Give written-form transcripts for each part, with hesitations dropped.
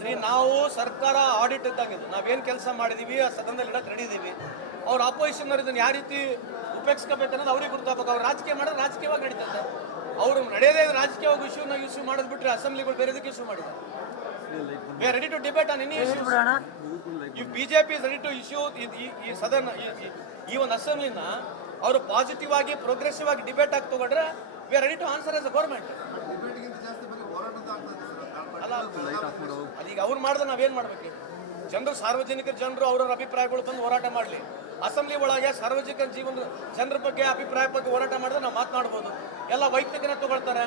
ಅಲ್ರಿ ನಾವು ಸರ್ಕಾರ ಆಡಿಟ್ ಇದ್ದಂಗೆ ನಾವೇನು ಕೆಲಸ ಮಾಡಿದೀವಿ ಆ ಸದನದಲ್ಲಿ ಇಡಕ್ಕೆ ರೆಡಿ ಇದೀವಿ. ಅವ್ರ ಅಪೋಸಿಷನ್ ಇದನ್ನ ಯಾವ ರೀತಿ ಉಪಯೋಗಿಸ್ಕೋಬೇಕು ಅನ್ನೋದು ಅವ್ರಿಗೆ ಗೊತ್ತಾಗಬೇಕು. ಅವ್ರು ರಾಜಕೀಯ ಮಾಡೋದು ರಾಜಕೀಯವಾಗಿ ನಡೀತದೆ. ಅವರು ನಡೆಯೋದೇ ರಾಜಕೀಯವಾಗಿ ಇಶ್ಯೂ ಮಾಡೋದು ಬಿಟ್ಟರೆ ಅಸೆಂಬ್ಲಿಗಳು ಬೇರೆದಕ್ಕೆ ಇಶ್ಯೂ ಮಾಡಿದ್ದಾರೆ. We are ready to debate on any issues. If BJP is ready to issue ಈ ಸದನ ಈ ಒಂದು ಅಸೆಂಬ್ಲಿನ ಅವರು ಪಾಸಿಟಿವ್ ಆಗಿ ಪ್ರೋಗ್ರೆಸಿವ್ ಆಗಿ ಡಿಬೇಟ್ ಆಗಿ ತಗೊಂಡ್ರೆ we are ready to answer as a government. ಅಲ್ಲ ಅದೀಗ ಅವ್ರು ಮಾಡಿದ್ರೆ ನಾವೇನು ಮಾಡ್ಬೇಕು? ಸಾರ್ವಜನಿಕರು ಅವರವರ ಅಭಿಪ್ರಾಯಗಳು ಬಂದು ಹೋರಾಟ ಮಾಡಲಿ. ಅಸೆಂಬ್ಲಿ ಒಳಗೆ ಸಾರ್ವಜನಿಕ ಜನರ ಬಗ್ಗೆ ಅಭಿಪ್ರಾಯ ಬಗ್ಗೆ ಹೋರಾಟ ಮಾಡಿದ್ರೆ ನಾವು ಮಾತನಾಡ್ಬೋದು. ಎಲ್ಲ ವೈಯಕ್ತಿಕನ ತಗೊಳ್ತಾರೆ.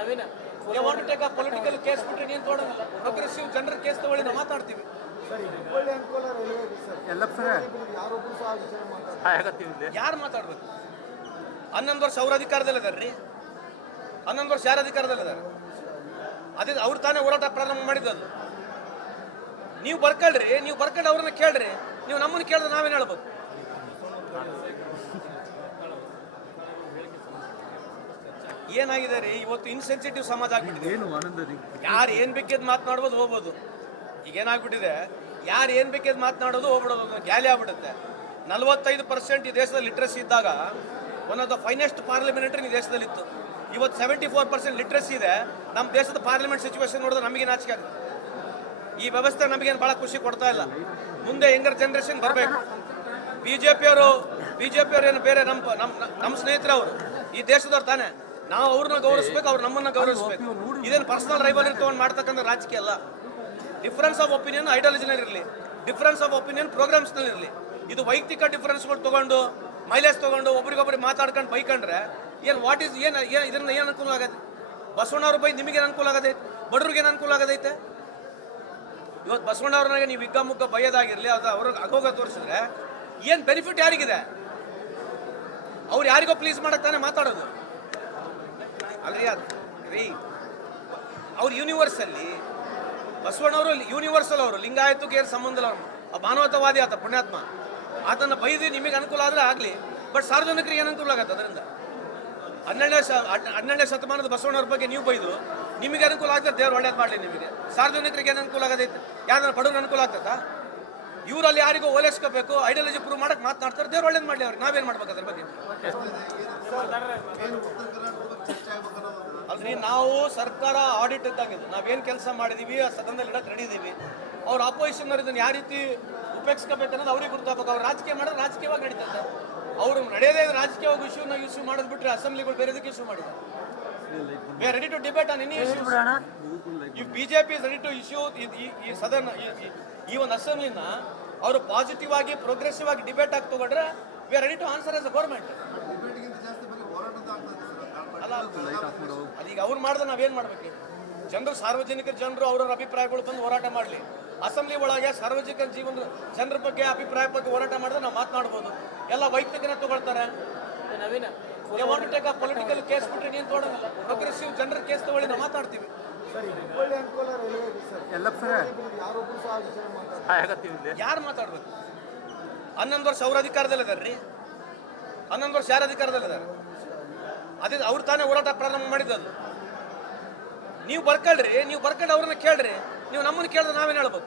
ನವೀನ they want to take a political case ಬಿಟ್ಟರೆ ನೀನು ತಗೊಳ್ಳೋಂಗಿಲ್ಲ. ಪ್ರೋಗ್ರೆಸಿವ್ ಜನರ ಕೇಸ್ ತಗೊಳ್ಳಿ ನಾವು ಮಾತಾಡ್ತೀವಿ. ಯಾರು ಮಾತಾಡ್ಬೇಕು? 11 ವರ್ಷ ಅವ್ರ ಅಧಿಕಾರದಲ್ಲಿದ್ದಾರೆ. 11 ವರ್ಷ ಯಾರು ಅಧಿಕಾರದಲ್ಲಿದ್ದಾರೆ? ಅದೇ ಅವ್ರು ತಾನೇ ಹೋರಾಟ ಪ್ರಾರಂಭ ಮಾಡಿದ್ದು. ನೀವು ಬರ್ಕಳ್ರಿ ಅವ್ರನ್ನ ಕೇಳ್ರಿ. ನೀವು ನಮ್ಮನ್ನು ಕೇಳಿದ್ರೆ ನಾವೇನು ಹೇಳ್ಬೋದು? ಏನಾಗಿದೆ ರೀ, ಇವತ್ತು ಇನ್ಸೆನ್ಸಿಟಿವ್ ಸಮಾಜ ಆಗ್ಬಿಟ್ಟಿದೆ. ಯಾರು ಏನ್ ಬೇಕಿದ್ ಮಾತನಾಡ್ಬೋದು, ಹೋಗ್ಬೋದು. ಈಗ ಏನಾಗ್ಬಿಟ್ಟಿದೆ, ಯಾರು ಏನ್ ಬೇಕಿದ್ ಮಾತನಾಡೋದು ಹೋಗ್ಬಿಡೋದು, ಗ್ಯಾಲಿ ಆಗ್ಬಿಡುತ್ತೆ. 45% ಈ ದೇಶದಲ್ಲಿ ಲಿಟ್ರಸಿ ಇದ್ದಾಗ one of the finest parliamentary ಈ ದೇಶದಲ್ಲಿತ್ತು. ಇವತ್ತು 74% ಲಿಟ್ರಸಿ ಇದೆ. ನಮ್ಮ ದೇಶದ ಪಾರ್ಲಿಮೆಂಟ್ ಸಿಚುವೇಶನ್ ನೋಡಿದ್ರೆ ನಮಗೆ ನಾಚಿಕೆ ಆಗುತ್ತೆ. ಈ ವ್ಯವಸ್ಥೆ ನಮಗೇನು ಭಾಳ ಖುಷಿ ಕೊಡ್ತಾ ಇಲ್ಲ. ಮುಂದೆ ಯಂಗರ್ ಜನರೇಷನ್ ಬರಬೇಕು. ಬಿಜೆಪಿಯವರು ಏನು ಬೇರೆ ನಮ್ಮ ಸ್ನೇಹಿತರವರು ಈ ದೇಶದವ್ರು ತಾನೆ. ನಾವು ಅವ್ರನ್ನ ಗೌರವಿಸ್ಬೇಕು, ಅವ್ರು ನಮ್ಮನ್ನ ಗೌರವಿಸ್ಬೇಕು. ಇದೇನು ಪರ್ಸನಲ್ ರೈವಲ್ ತೊಗೊಂಡು ಮಾಡ್ತಕ್ಕಂಥ ರಾಜಕೀಯ ಅಲ್ಲ. ಡಿಫರೆನ್ಸ್ ಆಫ್ ಒಪಿನಿಯನ್ ಐಡಿಯಾಲಜಿನಲ್ಲಿ ಇರಲಿ, ಡಿಫರೆನ್ಸ್ ಆಫ್ ಒಪಿನಿಯನ್ ಪ್ರೋಗ್ರಾಮ್ಸ್ನಲ್ಲಿ ಇರಲಿ. ಇದು ವೈಯಕ್ತಿಕ ಡಿಫರೆನ್ಸ್ಗಳು ತೊಗೊಂಡು ಮೈಲೇಜ್ ತೊಗೊಂಡು ಒಬ್ರಿಗೊಬ್ರಿಗೆ ಮಾತಾಡ್ಕೊಂಡು ಬೈಕೊಂಡ್ರೆ ಇದರಿಂದ ಏನು ಅನುಕೂಲ ಆಗತ್ತೆ? ಬಸವಣ್ಣವ್ರ ಬೈ ನಿಮಗೇನು ಅನುಕೂಲ ಆಗದೈತೆ? ಬಡವ್ರಿಗೇನು ಅನುಕೂಲ ಆಗದೈತೆ? ಇವತ್ತು ಬಸವಣ್ಣವ್ರನಾಗೆ ನೀವು ಹಿಗ್ಗಮುಗ್ಗ ಬೈಯೋದಾಗಿರಲಿ, ಅದು ಅವ್ರಿಗೆ ಅಗೋಗ ತೋರಿಸಿದ್ರೆ ಏನು ಬೆನಿಫಿಟ್ ಯಾರಿಗಿದೆ? ಅವ್ರು ಯಾರಿಗೋ ಪ್ಲೀಸ್ ಮಾಡಕ್ ತಾನೇ ಮಾತಾಡೋದು ಅಲ್ರಿ. ಅವ್ರು ಯೂನಿವರ್ಸಲ್ಲಿ ಬಸವಣ್ಣವರು ಯೂನಿವರ್ಸಲ್, ಅವರು ಲಿಂಗಾಯತಕ್ಕೆ ಏನು ಸಂಬಂಧ ಇಲ್ಲ. ಅವ್ರು ಮಾನವತಾವಾದಿ ಆತ, ಪುಣ್ಯಾತ್ಮ. ಆತನ ಬೈದು ನಿಮಗೆ ಅನುಕೂಲ ಆದರೆ ಆಗಲಿ, ಬಟ್ ಸಾರ್ವಜನಿಕರಿಗೆ ಏನು ಅನುಕೂಲ ಆಗತ್ತೆ? ಅದರಿಂದ 12ನೇ ಶತಮಾನದ ಬಸವಣ್ಣವ್ರ ಬಗ್ಗೆ ನೀವು ಬೈದು ನಿಮಗೆ ಅನುಕೂಲ ಆಗ್ತದೆ, ದೇವ್ರು ಒಳ್ಳೇದು ಮಾಡಲಿ. ನಿಮಗೆ ಸಾರ್ವಜನಿಕರಿಗೆ ಏನು ಅನುಕೂಲ ಆಗದೈತೆ? ಯಾವ್ದಾರ ಬಡವ್ರಿಗೆ ಅನುಕೂಲ ಆಗ್ತದ? ಇವರಲ್ಲಿ ಯಾರಿಗೂ ಓಲೈಸ್ಕೋಬೇಕು, ಐಡಿಯಾಲಜಿ ಪ್ರೂವ್ ಮಾಡಕ್ಕೆ ಮಾತನಾಡ್ತಾರೆ. ದೇವ್ರು ಒಳ್ಳೇದು ಮಾಡಲಿ. ಅವ್ರಿಗೆ ನಾವೇನು ಮಾಡ್ಬೇಕು ಅದ್ರ ಬಗ್ಗೆ? ಅಲ್ರಿ ನಾವು ಸರ್ಕಾರ ಆಡಿಟ್ ಇದ್ದಂಗೆ ನಾವೇನು ಕೆಲಸ ಮಾಡಿದೀವಿ ಆ ಸದನದಲ್ಲಿ ಇಡಕ್ಕೆ ರೆಡಿ ಇದೀವಿ. ಅವ್ರ ಅಪೋಸಿಷನ್ ಇದನ್ನ ಯಾವ ರೀತಿ ಉಪಯೋಗಿಸ್ಕೋಬೇಕು ಅನ್ನೋದು ಅವ್ರಿಗೆ ಗೊತ್ತಾಗಬೇಕು. ಅವ್ರು ರಾಜಕೀಯ ಮಾಡೋದು ರಾಜಕೀಯವಾಗಿ ನಡೀತದೆ. ಅವರು ನಡೆಯೋದೇ ರಾಜಕೀಯವಾಗಿ ಇಶ್ಯೂ ಮಾಡೋದು ಬಿಟ್ಟರೆ ಅಸೆಂಬ್ಲಿಗಳು ಬೇರೆದಕ್ಕೆ ಇಶ್ಯೂ ಮಾಡಿದ್ದಾರೆ. We are ready to debate on any issues. If BJP is ready to issue ಈ ಸದನ ಈ ಒಂದು ಅಸೆಂಬ್ಲಿನ ಅವರು ಪಾಸಿಟಿವ್ ಆಗಿ ಪ್ರೋಗ್ರೆಸಿವ್ ಆಗಿ ಡಿಬೇಟ್ ಆಗಿ ತಗೊಂಡ್ರೆ we are ready to answer as a government. ಅಲ್ಲ ಅದೀಗ ಅವ್ರು ಮಾಡಿದ್ರೆ ನಾವೇನು ಮಾಡ್ಬೇಕು? ಸಾರ್ವಜನಿಕರು ಅವರವರ ಅಭಿಪ್ರಾಯಗಳು ಬಂದು ಹೋರಾಟ ಮಾಡಲಿ. ಅಸೆಂಬ್ಲಿ ಒಳಗೆ ಸಾರ್ವಜನಿಕ ಜನರ ಬಗ್ಗೆ ಅಭಿಪ್ರಾಯ ಬಗ್ಗೆ ಹೋರಾಟ ಮಾಡಿದ್ರೆ ನಾವು ಮಾತನಾಡ್ಬೋದು. ಎಲ್ಲ ವೈಯಕ್ತಿಕನ ತಗೊಳ್ತಾರೆ. ನವೀನ they want to take a political case ಬಿಟ್ಟರೆ ನೀನು ತಗೊಳ್ಳೋಂಗಿಲ್ಲ. ಪ್ರೋಗ್ರೆಸಿವ್ ಜನರ ಕೇಸ್ ತಗೊಳ್ಳಿ ನಾವು ಮಾತಾಡ್ತೀವಿ. ಯಾರು ಮಾತಾಡ್ಬೇಕು? 11 ವರ್ಷ ಅವ್ರ ಅಧಿಕಾರದಲ್ಲಿದ್ದಾರೆ. 11 ವರ್ಷ ಯಾರು ಅಧಿಕಾರದಲ್ಲಿದ್ದಾರೆ? ಅದೇ ಅವ್ರು ತಾನೇ ಹೋರಾಟ ಪ್ರಾರಂಭ ಮಾಡಿದ್ದು. ನೀವು ಬರ್ಕಳ್ರಿ ಅವ್ರನ್ನ ಕೇಳ್ರಿ. ನೀವು ನಮ್ಮನ್ನು ಕೇಳಿದ್ರೆ ನಾವೇನು ಹೇಳ್ಬೋದು?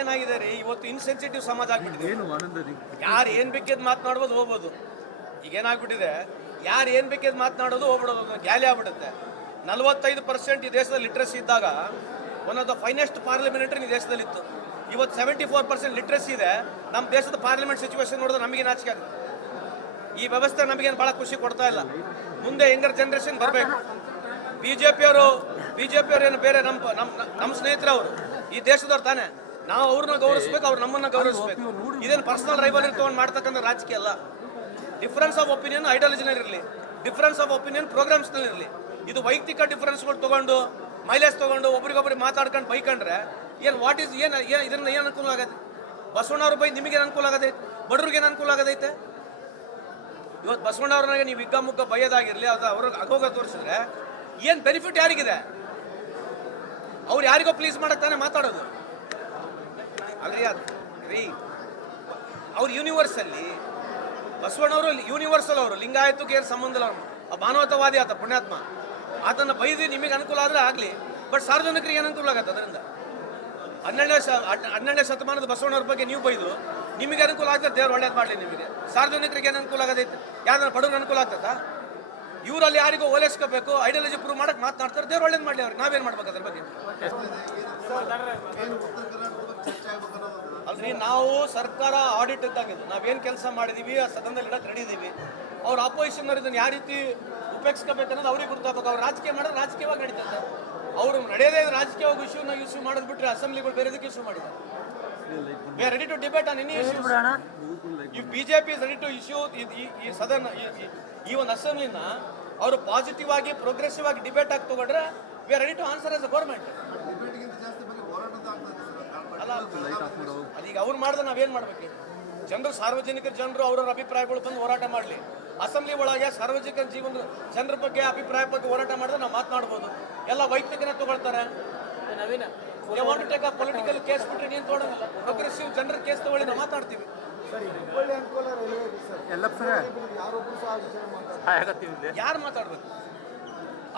ಏನಾಗಿದೆ ರೀ, ಇವತ್ತು ಇನ್ಸೆನ್ಸಿಟಿವ್ ಸಮಾಜ ಆಗ್ಬಿಟ್ಟಿದೆ. ಯಾರು ಏನ್ ಬೇಕಿದ್ ಮಾತನಾಡ್ಬೋದು, ಹೋಗ್ಬೋದು. ಈಗ ಏನಾಗ್ಬಿಟ್ಟಿದೆ, ಯಾರು ಏನ್ ಬೇಕಿದ್ ಮಾತನಾಡೋದು ಹೋಗ್ಬಿಡೋದು, ಗ್ಯಾಲಿ ಆಗ್ಬಿಡುತ್ತೆ. 45% ಈ ದೇಶದಲ್ಲಿ ಲಿಟ್ರಸಿ ಇದ್ದಾಗ one of the finest parliamentary ಈ ದೇಶದಲ್ಲಿತ್ತು. ಇವತ್ತು 74% ಲಿಟ್ರಸಿ ಇದೆ. ನಮ್ಮ ದೇಶದ ಪಾರ್ಲಿಮೆಂಟ್ ಸಿಚುವೇಶನ್ ನೋಡಿದ್ರೆ ನಮಗೆ ನಾಚಿಕೆ ಆಗುತ್ತೆ. ಈ ವ್ಯವಸ್ಥೆ ನಮಗೇನು ಭಾಳ ಖುಷಿ ಕೊಡ್ತಾ ಇಲ್ಲ. ಮುಂದೆ ಯಂಗರ್ ಜನರೇಷನ್ ಬರಬೇಕು. ಬಿಜೆಪಿಯವರು ಏನು ಬೇರೆ ನಮ್ಮ ಸ್ನೇಹಿತರವರು ಈ ದೇಶದವ್ರು ತಾನೆ. ನಾವು ಅವ್ರನ್ನ ಗೌರವಿಸ್ಬೇಕು, ಅವ್ರು ನಮ್ಮನ್ನ ಗೌರವಿಸ್ಬೇಕು. ಇದೇನು ಪರ್ಸನಲ್ ರೈವಲ್ ತೊಗೊಂಡು ಮಾಡ್ತಕ್ಕಂಥ ರಾಜಕೀಯ ಅಲ್ಲ. ಡಿಫರೆನ್ಸ್ ಆಫ್ ಒಪಿನಿಯನ್ ಐಡಿಯಾಲಜಿನಲ್ಲಿ ಇರಲಿ, ಡಿಫರೆನ್ಸ್ ಆಫ್ ಒಪಿನಿಯನ್ ಪ್ರೋಗ್ರಾಮ್ಸ್ನಲ್ಲಿ ಇರಲಿ. ಇದು ವೈಯಕ್ತಿಕ ಡಿಫರೆನ್ಸ್ಗಳು ತೊಗೊಂಡು ಮೈಲೇಜ್ ತೊಗೊಂಡು ಒಬ್ರಿಗೊಬ್ರಿಗೆ ಮಾತಾಡ್ಕೊಂಡು ಬೈಕೊಂಡ್ರೆ ಇದರಿಂದ ಏನು ಅನುಕೂಲ ಆಗತ್ತೆ? ಬಸವಣ್ಣವ್ರ ಬೈ ನಿಮಗೇನು ಅನುಕೂಲ ಆಗದೈತೆ? ಬಡವ್ರಿಗೇನು ಅನುಕೂಲ ಆಗದೈತೆ? ಇವತ್ತು ಬಸವಣ್ಣವ್ರನಾಗೆ ನೀವು ಹಿಗ್ಗಮುಗ್ಗ ಬೈಯೋದಾಗಿರಲಿ, ಅದು ಅವ್ರಿಗೆ ಅಗೋಗ ತೋರಿಸಿದ್ರೆ ಏನು ಬೆನಿಫಿಟ್ ಯಾರಿಗಿದೆ? ಅವ್ರು ಯಾರಿಗೋ ಪ್ಲೀಸ್ ಮಾಡಕ್ ತಾನೇ ಮಾತಾಡೋದು ಅಲ್ರಿ. ಅವ್ರು ಯೂನಿವರ್ಸಲ್ಲಿ ಬಸವಣ್ಣವರು ಯೂನಿವರ್ಸಲ್, ಅವರು ಲಿಂಗಾಯತಕ್ಕೆ ಏನು ಸಂಬಂಧ ಇಲ್ಲ. ಮಾನವತಾವಾದಿ ಆತ ಪುಣ್ಯಾತ್ಮ. ಆತನ ಬೈದು ನಿಮಗೆ ಅನುಕೂಲ ಆದರೆ ಆಗಲಿ, ಬಟ್ ಸಾರ್ವಜನಿಕರಿಗೆ ಏನು ಅನುಕೂಲ ಆಗತ್ತೆ ಅದರಿಂದ? 12ನೇ ಶತಮಾನದ ಬಸವಣ್ಣವ್ರ ಬಗ್ಗೆ ನೀವು ಬೈದು ನಿಮಗೆ ಅನುಕೂಲ ಆಗ್ತದೆ, ದೇವ್ರು ಒಳ್ಳೇದು ಮಾಡಲಿ ನಿಮಗೆ. ಸಾರ್ವಜನಿಕರಿಗೆ ಏನು ಅನುಕೂಲ ಆಗದೈತೆ? ಯಾವ್ದಾರ ಬಡವ್ರಿಗೆ ಅನುಕೂಲ ಆಗ್ತದ? ಇವರಲ್ಲಿ ಯಾರಿಗೂ ಓಲೈಸ್ಕೋಬೇಕು, ಐಡಿಯಾಲಜಿ ಪ್ರೂವ್ ಮಾಡಕ್ಕೆ ಮಾತನಾಡ್ತಾರೆ, ದೇವ್ರು ಒಳ್ಳೇದು ಮಾಡಲಿ ಅವ್ರಿಗೆ. ನಾವೇನು ಮಾಡ್ಬೇಕು ಅದ್ರ ಬಗ್ಗೆ? ಅಲ್ರಿ, ನಾವು ಸರ್ಕಾರ ಆಡಿಟ್ ಇದ್ದಂಗಿದ್ದು ನಾವೇನು ಕೆಲಸ ಮಾಡಿದೀವಿ ಆ ಸದನದಲ್ಲಿ ಇಡಕ್ಕೆ ರೆಡಿ ಇದೀವಿ. ಅವ್ರ ಅಪೋಸಿಷನ್ ಅವ್ರು ಇದನ್ನು ಯಾವ ರೀತಿ ಉಪಯೋಗಿಸ್ಕೋಬೇಕು ಅನ್ನೋದು ಅವ್ರಿಗೆ ಗೊತ್ತಾಗಬೇಕು. ಅವ್ರು ರಾಜಕೀಯ ಮಾಡೋದು ರಾಜಕೀಯವಾಗಿ ನಡೀತದೆ. ಅವರು ನಡೆಯೋದೇ ರಾಜಕೀಯವಾಗಿ ಇಶ್ಯೂ ಮಾಡೋದು ಬಿಟ್ಟರೆ ಅಸೆಂಬ್ಲಿಗಳು ಬೇರೆದಕ್ಕೆ ಇಶ್ಯೂ ಮಾಡಿದ್ದಾರೆ. We are ready to debate on any issue. ಈ BJP is ready to issue ಈ ಸದನ, ಈ ಒಂದು ಅಸೆಂಬ್ಲಿನ ಅವರು ಪಾಸಿಟಿವ್ ಆಗಿ ಪ್ರೋಗ್ರೆಸಿವ್ ಆಗಿ ಡಿಬೇಟ್ ಆಗಿ ತಗೊಂಡ್ರೆ we are ready to answer as a government. ಅಲ್ಲ, ಅದೀಗ ಅವ್ರು ಮಾಡಿದ್ರೆ ನಾವೇನು ಮಾಡ್ಬೇಕು? ಜನರು, ಸಾರ್ವಜನಿಕರ ಜನರು ಅವರವ್ರ ಅಭಿಪ್ರಾಯಗಳು ಬಂದು ಹೋರಾಟ ಮಾಡಲಿ. ಅಸೆಂಬ್ಲಿ ಒಳಗೆ ಸಾರ್ವಜನಿಕ ಜನರ ಬಗ್ಗೆ ಅಭಿಪ್ರಾಯ ಬಗ್ಗೆ ಹೋರಾಟ ಮಾಡಿದ್ರೆ ನಾವು ಮಾತನಾಡ್ಬೋದು. ಎಲ್ಲ ವೈಯಕ್ತಿಕನ ತಗೊಳ್ತಾರೆ. ಪೊಲಿಟಿಕಲ್ ಕೇಸ್ ಬಿಟ್ಟರೆ ನೀನು ತಗೊಳ್ಳೋದಿಲ್ಲ. ಪ್ರೋಗ್ರೆಸಿವ್ ಜನರ ಕೇಸ್ ತಗೊಳ್ಳಿ, ನಾವು ಮಾತಾಡ್ತೀವಿ. ಯಾರು ಮಾತಾಡ್ಬೇಕು?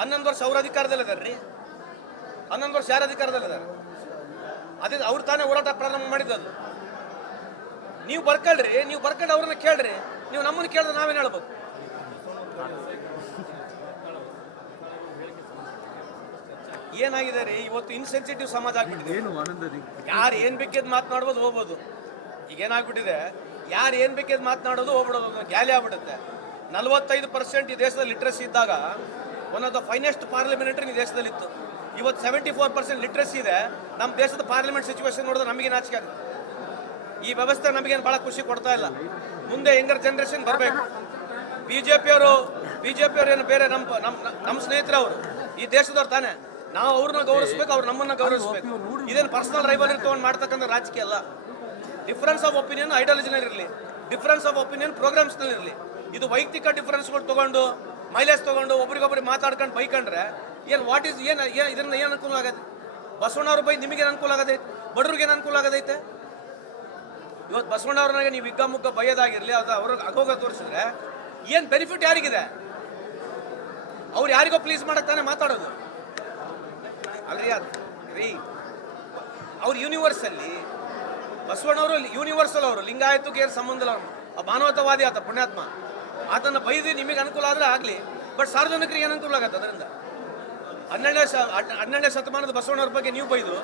11 ವರ್ಷ ಅವ್ರ ಅಧಿಕಾರದಲ್ಲಿದ್ದಾರೆ. 11 ವರ್ಷ ಯಾರು ಅಧಿಕಾರದಲ್ಲಿದ್ದಾರೆ? ಅದೇ ಅವ್ರು ತಾನೇ ಹೋರಾಟ ಪ್ರಾರಂಭ ಮಾಡಿದ್ದದು. ನೀವು ಬರ್ಕೊಳ್ರಿ, ಅವ್ರನ್ನ ಕೇಳ್ರಿ. ನೀವು ನಮ್ಮನ್ನು ಕೇಳಿದ್ರೆ ನಾವೇನು ಹೇಳ್ಬೋದು? ಏನಾಗಿದೆ ರೀ, ಇವತ್ತು ಇನ್ಸೆನ್ಸಿಟಿವ್ ಸಮಾಜ ಆಗ್ಬಿಟ್ಟಿದೆ. ಯಾರು ಏನ್ ಬೇಕಿದ್ ಮಾತನಾಡ್ಬೋದು, ಹೋಗ್ಬೋದು. ಈಗ ಏನಾಗ್ಬಿಟ್ಟಿದೆ, ಯಾರು ಏನ್ ಬೇಕಿದ್ ಮಾತನಾಡೋದು, ಹೋಗ್ಬಿಡೋದು, ಗ್ಯಾಲಿ ಆಗ್ಬಿಡುತ್ತೆ. 45% ಈ ದೇಶದಲ್ಲಿ ಲಿಟ್ರಸಿ ಇದ್ದಾಗ one of the finest parliamentary ಈ ದೇಶದಲ್ಲಿತ್ತು. ಇವತ್ತು 74% ಲಿಟ್ರಸಿ ಇದೆ. ನಮ್ಮ ದೇಶದ ಪಾರ್ಲಿಮೆಂಟ್ ಸಿಚುವೇಶನ್ ನೋಡಿದ್ರೆ ನಮಗೆ ನಾಚಿಕೆ ಆಗುತ್ತೆ. ಈ ವ್ಯವಸ್ಥೆ ನಮಗೇನು ಭಾಳ ಖುಷಿ ಕೊಡ್ತಾ ಇಲ್ಲ. ಮುಂದೆ ಯಂಗರ್ ಜನರೇಷನ್ ಬರಬೇಕು. ಬಿಜೆಪಿಯವರು ಏನು ಬೇರೆ ನಮ್ಮ ಸ್ನೇಹಿತರವರು ಈ ದೇಶದವ್ರು ತಾನೆ. ನಾವು ಅವ್ರನ್ನ ಗೌರವಿಸ್ಬೇಕು, ಅವ್ರು ನಮ್ಮನ್ನ ಗೌರವಿಸ್ಬೇಕು. ಇದೇನು ಪರ್ಸನಲ್ ರೈವಲರಿ ತೊಗೊಂಡು ಮಾಡ್ತಕ್ಕಂಥ ರಾಜಕೀಯ ಅಲ್ಲ. ಡಿಫರೆನ್ಸ್ ಆಫ್ ಒಪಿನಿಯನ್ ಐಡಿಯಾಲಜಿನಲ್ಲಿ ಇರಲಿ, ಡಿಫರೆನ್ಸ್ ಆಫ್ ಒಪಿನಿಯನ್ ಪ್ರೋಗ್ರಾಮ್ಸ್ನಲ್ಲಿ ಇರಲಿ. ಇದು ವೈಯಕ್ತಿಕ ಡಿಫರೆನ್ಸ್ಗಳು ತೊಗೊಂಡು, ಮೈಲೇಜ್ ತೊಗೊಂಡು, ಒಬ್ರಿಗೊಬ್ರಿಗೆ ಮಾತಾಡ್ಕೊಂಡು ಬೈಕೊಂಡ್ರೆ ಇದರಿಂದ ಏನು ಅನುಕೂಲ ಆಗತ್ತೆ? ಬಸವಣ್ಣವ್ರ ಬೈ ನಿಮಗೇನು ಅನುಕೂಲ ಆಗದೈತೆ? ಬಡವ್ರಿಗೆ ಏನು ಅನುಕೂಲ ಆಗದೈತೆ? ಇವತ್ತು ಬಸವಣ್ಣವ್ರನಾಗ ನೀವು ಹಿಗ್ಗಮುಗ್ಗ ಬೈಯೋದಾಗಿರಲಿ, ಅದು ಅವ್ರಿಗೆ ಅಗೋಗ ತೋರಿಸಿದ್ರೆ ಏನು ಬೆನಿಫಿಟ್ ಯಾರಿಗಿದೆ? ಅವ್ರು ಯಾರಿಗೋ ಪ್ಲೀಸ್ ಮಾಡಕ್ ತಾನೇ ಮಾತಾಡೋದು ಅಲ್ರಿ? ರೀ, ಅವ್ರು ಯೂನಿವರ್ಸಲ್ಲಿ ಬಸವಣ್ಣವರು ಯೂನಿವರ್ಸಲ್, ಅವರು ಲಿಂಗಾಯತು ಗೇರ್ ಸಂಬಂಧ ಇಲ್ಲ. ಮಾನವತಾವಾದಿ ಆತ ಪುಣ್ಯಾತ್ಮ. ಆತನ ಬೈದು ನಿಮಗೆ ಅನುಕೂಲ ಆದರೆ ಆಗಲಿ, ಬಟ್ ಸಾರ್ವಜನಿಕರಿಗೆ ಏನು ಅನುಕೂಲ ಆಗತ್ತೆ ಅದರಿಂದ? 12ನೇ ಶತಮಾನದ ಬಸವಣ್ಣವ್ರ ಬಗ್ಗೆ ನೀವು ಬೈದು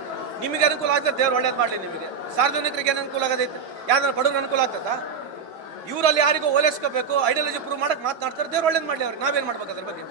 ನಿಮಗೆ ಅನುಕೂಲ ಆಗ್ತದೆ, ದೇವ್ರು ಒಳ್ಳೇದು ಮಾಡಲಿ ನಿಮಗೆ. ಸಾರ್ವಜನಿಕರಿಗೆ ಏನು ಅನುಕೂಲ ಆಗದೈತೆ? ಯಾವ್ದಾರ ಬಡವ್ರಿಗೆ ಅನುಕೂಲ ಆಗ್ತದ? ಇವರಲ್ಲಿ ಯಾರಿಗೂ ಓಲೈಸ್ಕೋಬೇಕು, ಐಡಿಯಾಲಜಿ ಪ್ರೂವ್ ಮಾಡಕ್ಕೆ ಮಾತನಾಡ್ತಾರೆ, ದೇವ್ರು ಒಳ್ಳೇದು ಮಾಡಲಿ ಅವ್ರಿಗೆ. ನಾವೇನು ಮಾಡ್ಬೇಕು ಅದ್ರ ಬಗ್ಗೆ?